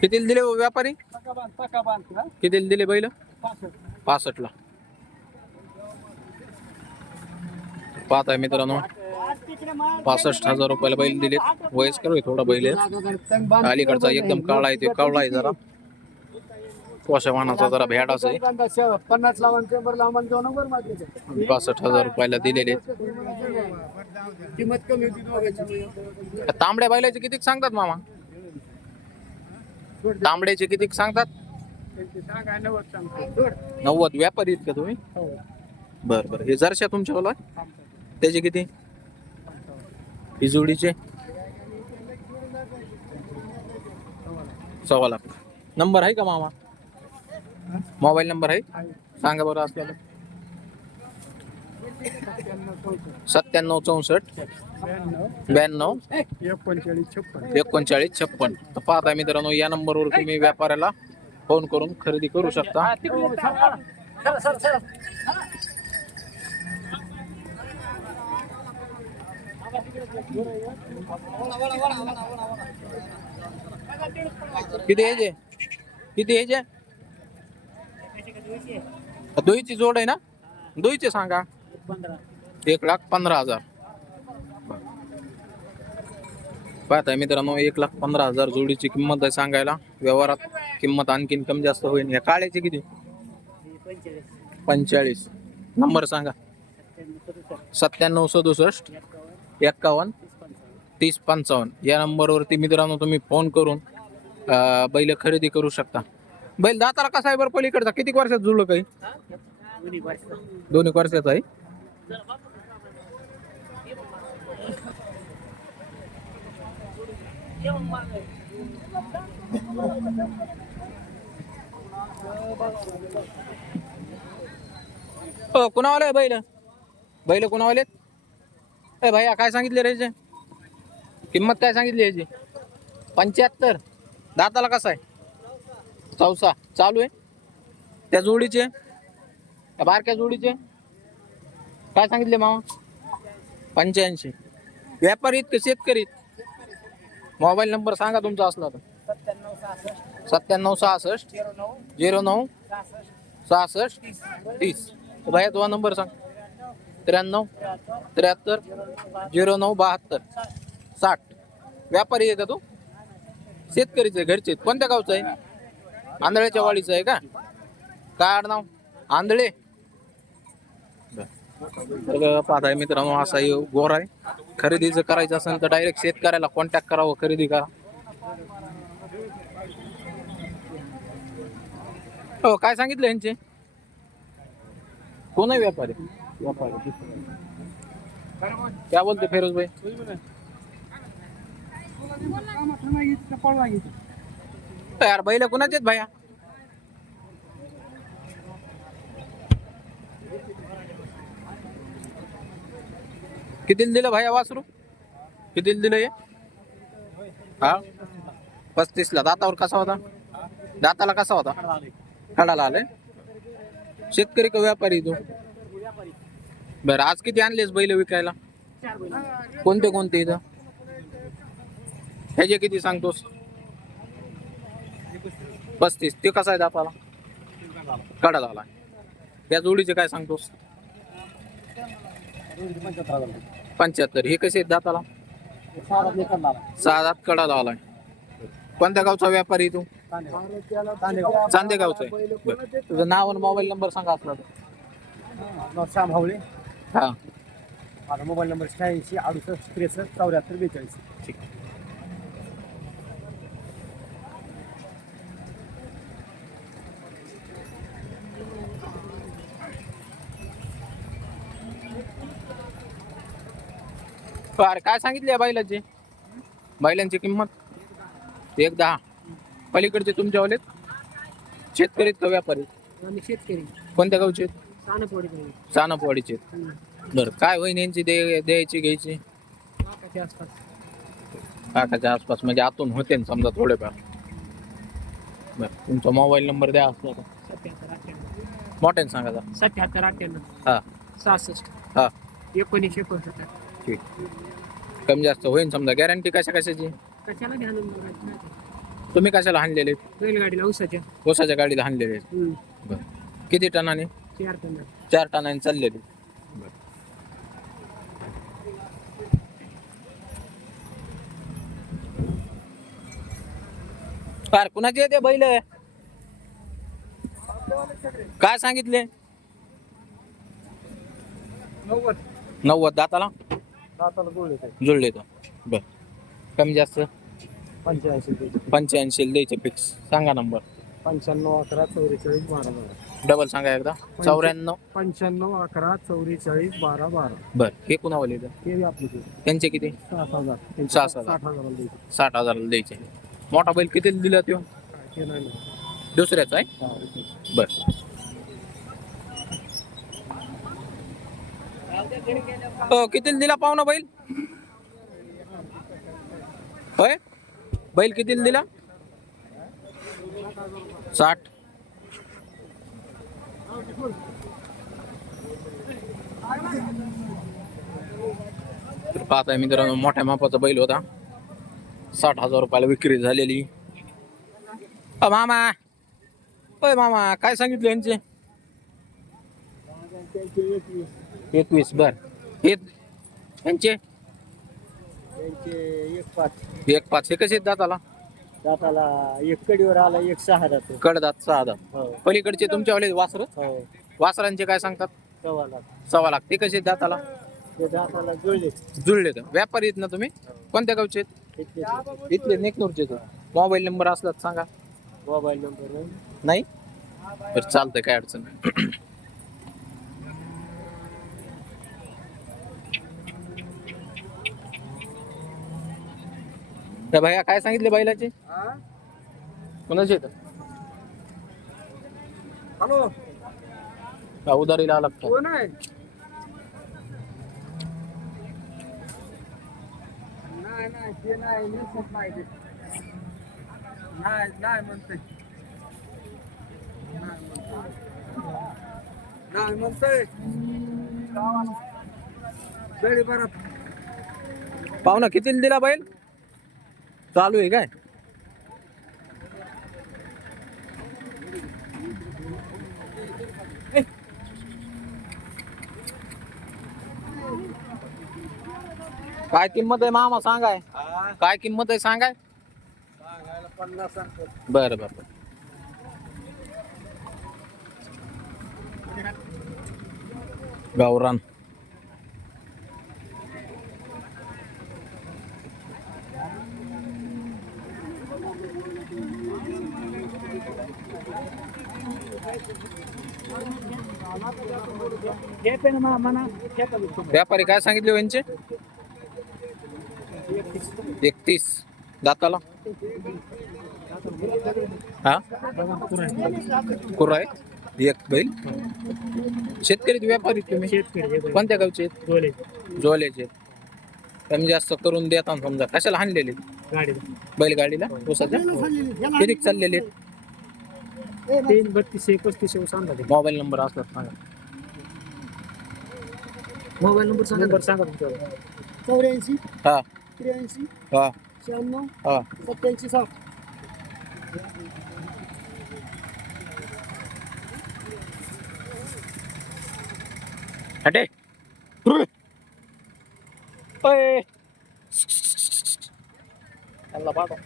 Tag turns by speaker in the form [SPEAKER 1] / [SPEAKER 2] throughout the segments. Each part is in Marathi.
[SPEAKER 1] कितीला दिले हो व्यापारी? कितीला दिले बैल? पासष्टला. पाहत आहे मित्रांनो पासष्ट हजार रुपयाला बैल दिले वयस्कर थोडा बैल आहे. अलीकडचा एकदम काळा आहे ते कावळा आहे जरा. कोशा वाहनाचा जरा भ्याडाच आहे
[SPEAKER 2] पन्नास लावून लावून दोन नंबर मागितले
[SPEAKER 1] पासष्ट हजार रुपयाला दिलेले.
[SPEAKER 2] किंमत कमी होती
[SPEAKER 1] तांबड्या बैलाचे किती सांगतात मामा? तांबड्याचे किती सांगतात?
[SPEAKER 2] नव्वद.
[SPEAKER 1] व्यापारी आहेत का तुम्ही? बर बर. हे जरशा तुमच्या त्याचे किती? ही जोडीचे? सव्वा लाख. नंबर आहे का मामा? मोबाईल नंबर आहे. सांगा बरं आपल्याला. सत्त्याण्णव चौसष्ट. ब्याण्णव.
[SPEAKER 2] एकोणचाळीस छप्पन.
[SPEAKER 1] एकोणचाळीस छप्पन तर पाहता मित्रांनो या नंबरवर तुम्ही व्यापाऱ्याला फोन करून खरेदी करू शकता. किती यायचे किती यायचे दोईची जोड आहे ना? दोईचे सांगा. एक लाख पंधरा हजार. पाहताय मित्रांनो एक लाख पंधरा हजार जोडीची किंमत आहे सांगायला. व्यवहारात किंमत आणखीन कमी जास्त होईल. या काळ्याची किती? पंचेचाळीस. नंबर सांगा. सत्त्याण्णव सदुसष्ट एक्कावन्न तीस पंचावन्न. या नंबरवरती मित्रांनो तुम्ही फोन करून बैल खरेदी करू शकता. बैल दाताला कसा आहे बरं पलीकडचा? किती वर्षात जुळलं काही? दोन्ही वर्षाचा आहे. हो कुणावाले बैल? बैल कुणावालेत ए भैया काय सांगितले रे किंमत काय सांगितली याची? पंच्याहत्तर. दाताला कसा आहे? चौसा. चालू आहे. त्या जोडीचे? त्या बारक्या जोडीचे. काय सांगितले मामा? पंच्याऐंशी. व्यापारी आहेत का शेतकरी? मोबाईल नंबर सांगा तुमचा असला तर. सत्त्याण्णव सहासष्ट. झिरो नऊ. सहासष्ट. तीस. भैया तुझा नंबर सांग. त्र्याण्णव. त्र्याहत्तर. झिरो नऊ बहात्तर. साठ. व्यापारी आहे का तू? शेतकरीच आहे घरचे. कोणत्या गावचं आहे? आंधळ्याच्या वाडीचं आहे का? काय आडनाव? आंधळे? तर पाहताय मित्रांनो असा गोर आहे. खरेदी जर करायचं असेल तर डायरेक्ट शेतकऱ्याला कॉन्टॅक्ट करावं खरेदी करा. हो काय सांगितलं यांचे? कोण आहे व्यापारी? व्यापारी. क्या बोलते फेरोज भाई यार बैल कुणाचे आहेत भैया? कितीला दिलं भैया वासरू? कितीला दिलं हे? हा? पस्तीसला. दातावर कसा होता? दाताला कसा होता? खडाला आलाय. शेतकरी का व्यापारी तू? बर आज किती आणलेस बैल विकायला? कोणते कोणते इथं? ह्याचे किती सांगतोस? पस्तीस. ते कसा आहे दाताला कडाला आला त्या जोडीचे काय सांगतोस? पंच्याहत्तर. हे कसे आहेत दाताला? सहा दात कडाला आलाय कोणत्या गावचा व्यापारी तू? चांदेगावचा आहे. बरं. तुझं नाव आणि मोबाईल नंबर सांगा असला तर
[SPEAKER 2] श्याम हावळे.
[SPEAKER 1] हा.
[SPEAKER 2] माझा मोबाईल नंबर शहाऐंशी अडुसष्ट त्रेसष्ट चौऱ्याहत्तर बेचाळीस.
[SPEAKER 1] ठीक अरे काय सांगितली बैलाची? बैलांची किंमत? एक दहा. पलीकडचे तुमच्यावाले शेतकरी का व्यापारी?
[SPEAKER 2] आम्ही शेतकरी.
[SPEAKER 1] कोणत्या गावचे?
[SPEAKER 2] सानपोडी
[SPEAKER 1] सानपवाडीचे. बरं काय होईन यांची दे द्यायची घ्यायची?
[SPEAKER 2] आसपास.
[SPEAKER 1] काकाच्या आसपास म्हणजे आतून होते ना समजा थोडेफार. बरं तुमचा मोबाईल नंबर द्या असला तर.
[SPEAKER 2] सत्याहत्तर अठ्ठ्याण्णव.
[SPEAKER 1] मोठ्याने सांगा जरा.
[SPEAKER 2] सत्याहत्तर अठ्ठ्याण्णव.
[SPEAKER 1] हा.
[SPEAKER 2] सहासष्ट.
[SPEAKER 1] हा.
[SPEAKER 2] एकोणीसशे एकोणसत्तर
[SPEAKER 1] ठीक कमी जास्त होईन समजा. गॅरंटी कशा कशाची?
[SPEAKER 2] कशाला घ्यायला
[SPEAKER 1] तुम्ही कशाला हाणलेले?
[SPEAKER 2] उसाच्या
[SPEAKER 1] ओसाच्या गाडीला हाणलेले. बरं. किती टनाने?
[SPEAKER 2] चार टन.
[SPEAKER 1] चार टनाने चाललेले. फार कुणाचे येते बैल? काय सांगितले?
[SPEAKER 2] नव्वद.
[SPEAKER 1] नव्वद दाताला?
[SPEAKER 2] दाताला येते
[SPEAKER 1] जुळले तो बर. कमी जास्त?
[SPEAKER 2] पंच्याऐंशी
[SPEAKER 1] पंच्याऐंशी द्यायचे फिक्स सांगा नंबर
[SPEAKER 2] पंच्याण्णव अकरा चौवेचाळीस बारा बारा.
[SPEAKER 1] डबल सांगा एकदा. चौऱ्याण्णव.
[SPEAKER 2] पंच्याण्णव अकरा चौवेचाळीस बारा बारा.
[SPEAKER 1] बर. हे
[SPEAKER 2] ते आपली
[SPEAKER 1] त्यांचे किती?
[SPEAKER 2] सात हजार.
[SPEAKER 1] सहा हजार.
[SPEAKER 2] साठ हजार द्यायचे.
[SPEAKER 1] साठ हजाराला द्यायचे. मोठा बैल किती दिला तो?
[SPEAKER 2] काय ते नाही.
[SPEAKER 1] दुसऱ्याचा आहे?
[SPEAKER 2] हा,
[SPEAKER 1] बर. हो किती दिला पाहुणा बैल? होय? बैल किती दिला? साठ. तर पाहताय मित्रांनो मोठ्या मापाचा बैल होता. साठ हजार रुपयाला विक्री झालेली. अ मामा! अय मामा काय सांगितलं यांचे? एकवीस बर. हे यांचे?
[SPEAKER 2] त्यांचे एक पाच.
[SPEAKER 1] एक पाच. हे कसे दाताला?
[SPEAKER 2] दाताला एक कडीवर आला एक सहा जातो
[SPEAKER 1] कडदात सहा दात.
[SPEAKER 2] हो.
[SPEAKER 1] पलीकडचे तुमच्यावाले वासर?
[SPEAKER 2] हो.
[SPEAKER 1] वासरांचे काय सांगतात?
[SPEAKER 2] सव्वा लाख.
[SPEAKER 1] सव्वा लाख. ते कसे दाताला?
[SPEAKER 2] ते दाताला जुळले.
[SPEAKER 1] जुळले तर. व्यापारी आहेत ना तुम्ही? कोणत्या गावचे आहेत?
[SPEAKER 2] इथले.
[SPEAKER 1] इथले नेकनूरचे मोबाईल नंबर असला तर सांगा.
[SPEAKER 2] मोबाईल नंबर
[SPEAKER 1] नाही? बरं चालतंय काय अडचण नाही. त्या भैया काय सांगितले बैलाचे? कोणाचे?
[SPEAKER 2] हॅलो?
[SPEAKER 1] का उधारीला
[SPEAKER 2] आहे? नाही नाही ते नाही नेसत नाही ते नाही नाही म्हणते नाही म्हणतोय.
[SPEAKER 1] पाहुणा किती दिला बैल? चालू आहे काय? काय किंमत आहे मामा सांगाय. काय किंमत आहे सांगाय.
[SPEAKER 2] बर पन्नास
[SPEAKER 1] बरं बरं. गावरान. व्यापारी काय सांगितले हो यांचे? एकतीस. दाताला? हा? आहे एक बैल. शेतकरी व्यापारी तुम्ही. कोणत्या गावचे जोल्याचे कमी जास्त करून देता समजा. कशाला हाणलेले?
[SPEAKER 2] गाडी
[SPEAKER 1] बैलगाडीला? ऊसाच्या किती चाललेले
[SPEAKER 2] तीन बत्तीसशे पस्तीसशे सांगा ते.
[SPEAKER 1] मोबाईल नंबर असला तर सांगा.
[SPEAKER 2] मोबाईल नंबर सांगा. नंबर सांगा तुमचा.
[SPEAKER 3] चौऱ्याऐंशी
[SPEAKER 1] हा.
[SPEAKER 3] त्र्याऐंशी
[SPEAKER 1] हा.
[SPEAKER 3] शहाण्णव
[SPEAKER 1] हा.
[SPEAKER 3] सत्याऐंशी साठ.
[SPEAKER 1] हटे. ओय. त्यांना पाठव.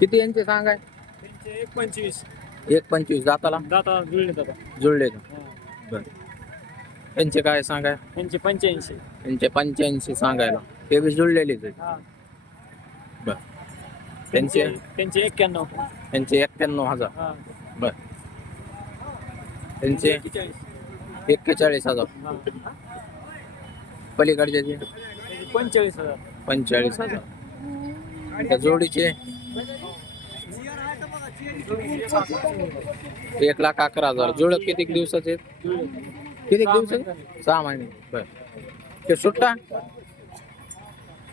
[SPEAKER 1] किती यांचे सांगाय
[SPEAKER 2] त्यांचे एक पंचवीस.
[SPEAKER 1] एक पंचवीस. दाताला?
[SPEAKER 2] दाता जुळले दादा
[SPEAKER 1] जुळले का बर. त्यांचे काय सांगाय
[SPEAKER 2] त्यांचे पंच्याऐंशी.
[SPEAKER 1] त्यांचे पंच्याऐंशी सांगायला. ते बी जुळलेलेच
[SPEAKER 2] हा.
[SPEAKER 1] बर. त्यांचे?
[SPEAKER 2] त्यांचे एक्क्याण्णव.
[SPEAKER 1] त्यांचे एक्क्याण्णव हजार.
[SPEAKER 2] हा.
[SPEAKER 1] बर. त्यांचे?
[SPEAKER 2] एक्केचाळीस.
[SPEAKER 1] एक्केचाळीस हजार.
[SPEAKER 2] हा.
[SPEAKER 1] पलीकडचे जे?
[SPEAKER 2] पंचेचाळीस हजार.
[SPEAKER 1] पंचेचाळीस हजार. त्या जोडीचे? एक लाख अकरा हजार. जुळत किती दिवसाचे आहेत? किती दिवसाचे सहा महिने. बर. ते सुट्टा?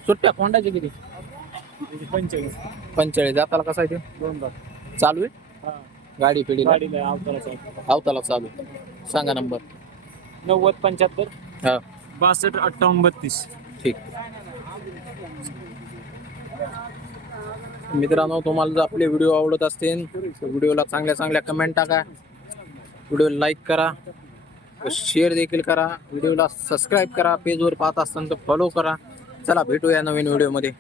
[SPEAKER 1] सुट्ट्या कोंडाचे किती?
[SPEAKER 2] त्यांचे पंचेचाळीस.
[SPEAKER 1] पंचेचाळीस जाताला कसा आहे ते?
[SPEAKER 2] दोन
[SPEAKER 1] चालू आहे? गाडी
[SPEAKER 2] गाडीला अवताराचा
[SPEAKER 1] अवताला चालू आहे. सांगा नंबर.
[SPEAKER 2] नव्वद पंच्याहत्तर.
[SPEAKER 1] हा.
[SPEAKER 2] बासष्ट अठ्ठावन्न बत्तीस.
[SPEAKER 1] ठीक. मित्रांनो तुम्हाला जर आपले व्हिडिओ आवडत असतील तर व्हिडिओला चांगल्या चांगल्या कमेंट टाका. व्हिडिओ लाईक करा. शेअर देखील करा. व्हिडिओला सबस्क्राईब करा. पेजवर पाहत असताना तर फॉलो करा. चला भेटूया नवीन व्हिडिओमध्ये